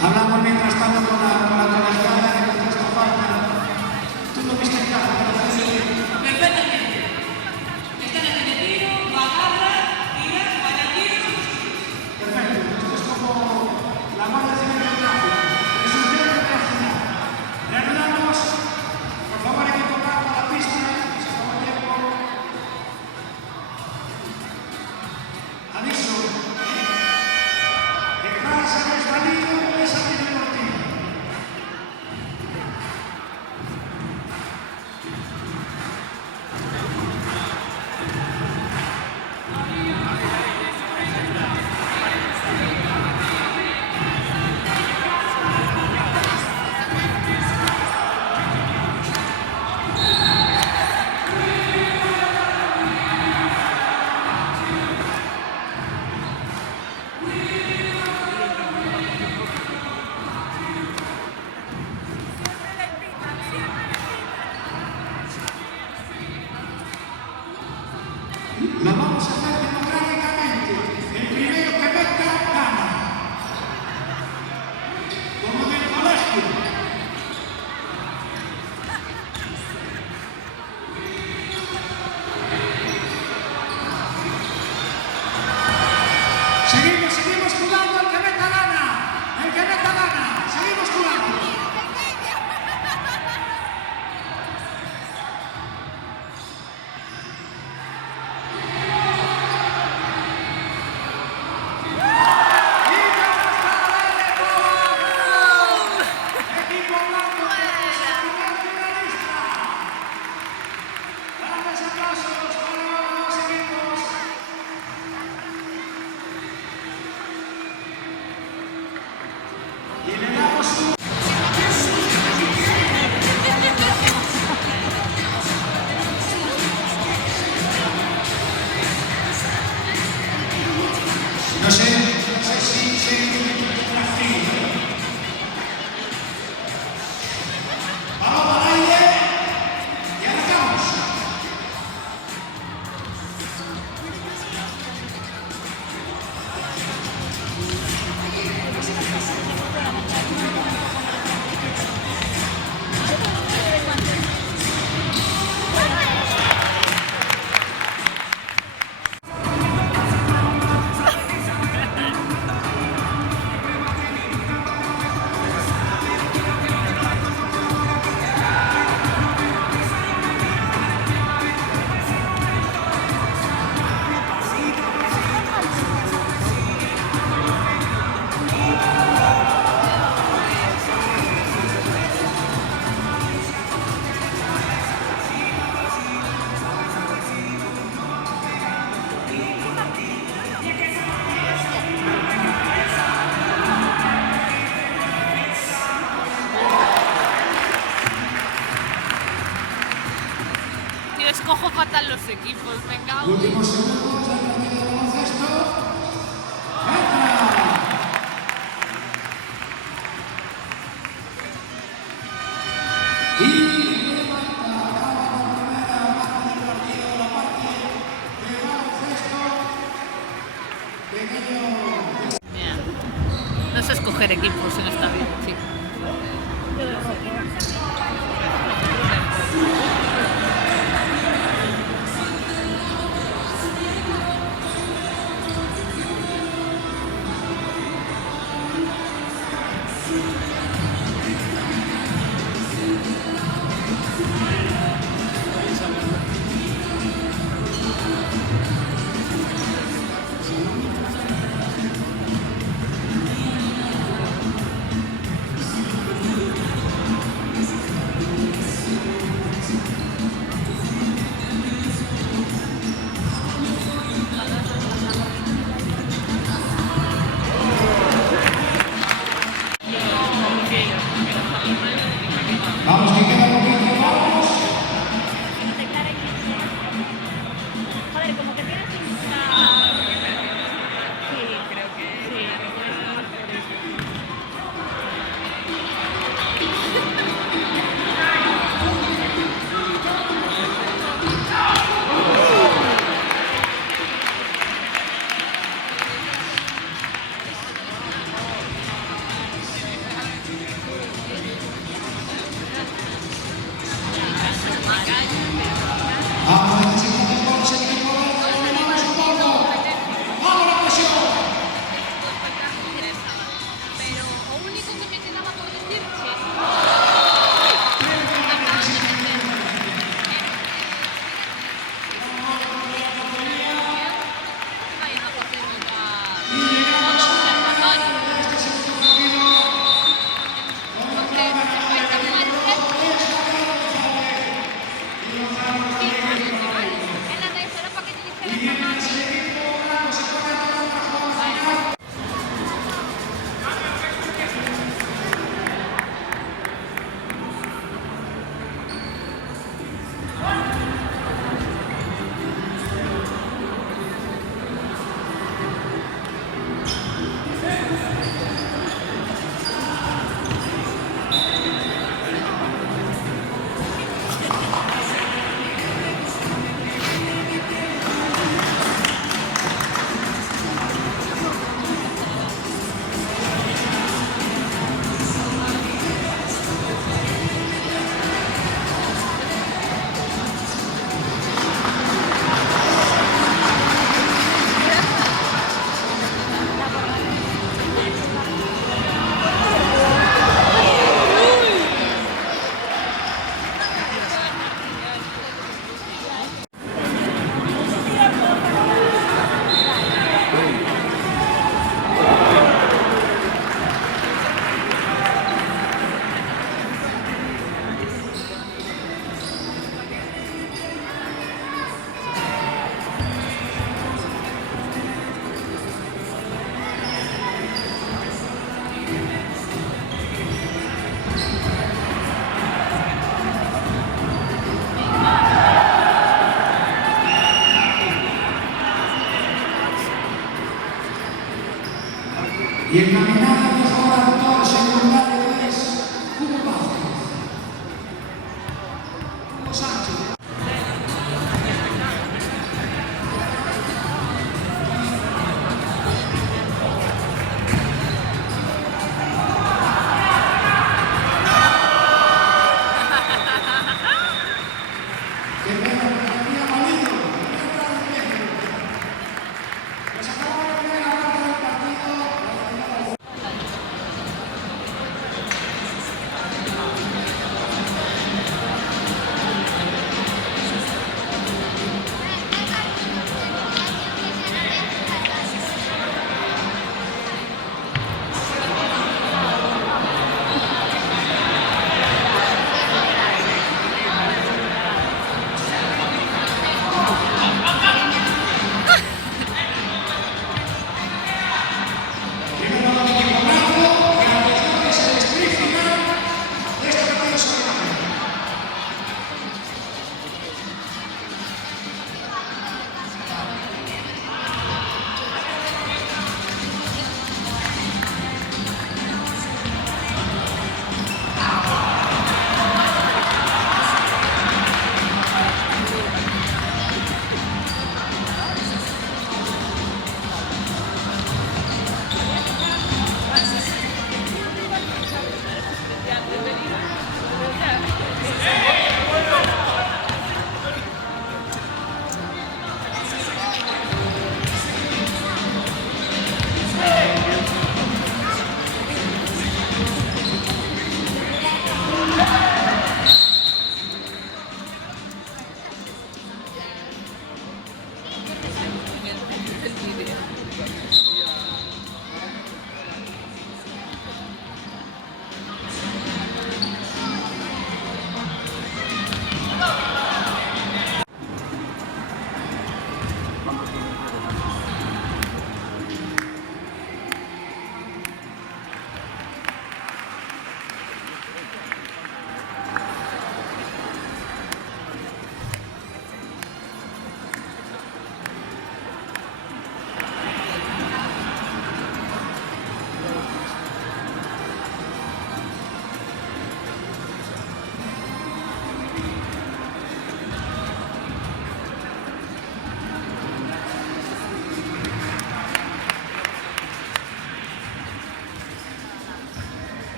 Hablamos mientras tanto con la colegiada de nuestra falta. ¿Tú no viste el caso? Perfectamente. Están en el tiro, bajarla, tirar, vaya tiro. Perfecto. Esto es como la guardia civil del tráfico. Resolución de la final. Reanudamos. Por favor, equipo campo a la pista. Se acabó el tiempo. Aviso. Entrada se ha desvalido. Lo vamos a hacer democráticamente. El primero que meta, gana. Como en el colegio. Seguimos jugando. El que meta gana. El que meta gana. Seguimos jugando. No sé si vamos al aire y arrancamos. Escojo fatal los equipos, me cago. Últimos segundos del partido de baloncesto. ¡Entra! Y levanta, acaba la primera parte del partido, la parte de baloncesto. Pequeño. Bien. No sé escoger equipos en esta vida, sí. Vamos, que queda poquito, vamos. Joder, como que tienes una... Sí, creo que sí.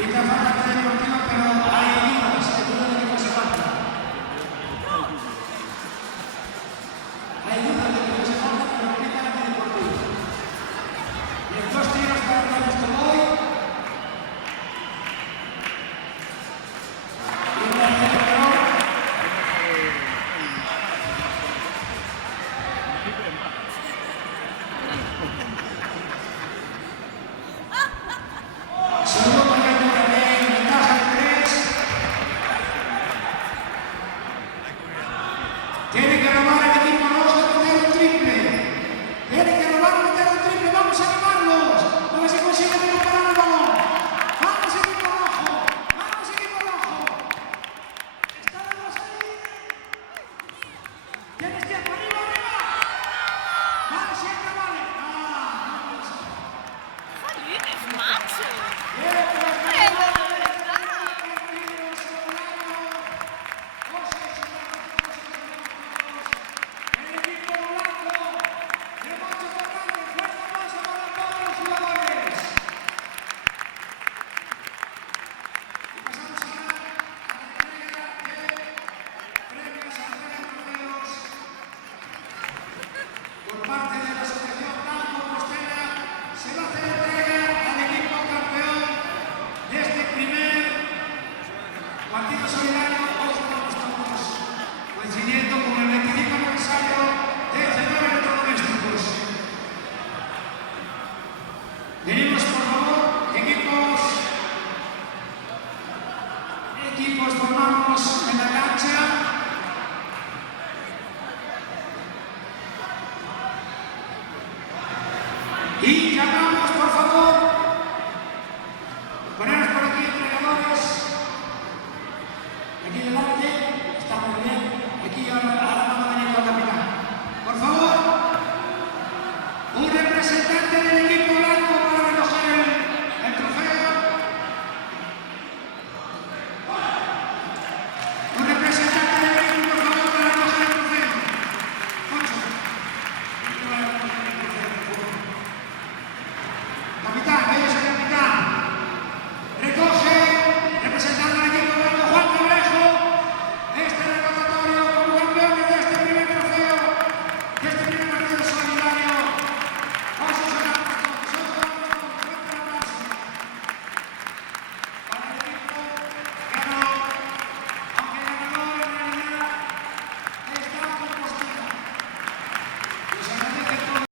Pita falta deportiva, pero hay dudas de que no se falta. Hay dudas de que no se falta, pero pita deportiva. Y en 2 tiros para el Estoboy. Y en el centro. Segundo marcando también, ventaja de 3. Tiene que robar el equipo rojo y meter un triple. Tiene que robar y meter un triple. Vamos a animarlos. A ver si consiguen recuperar el balón. Vamos, equipo rojo. Vamos, equipo rojo. Están los dos ahí. Tienes tiempo. Arriba, arriba. Vale, siempre vale. Jolines, macho. Por parte de la Asociación Blanco Postera se va a hacer entrega al equipo campeón de este primer partido solidario. Hoy estamos todos coincidiendo con el 25 aniversario de Centro de Electrodomésticos. Venimos, por favor, equipos formamos en la cancha. Y llamamos, por favor, poneros por aquí entregadores. Aquí delante, está muy bien. Aquí ahora va a venir el capitán. Por favor, un representante del equipo.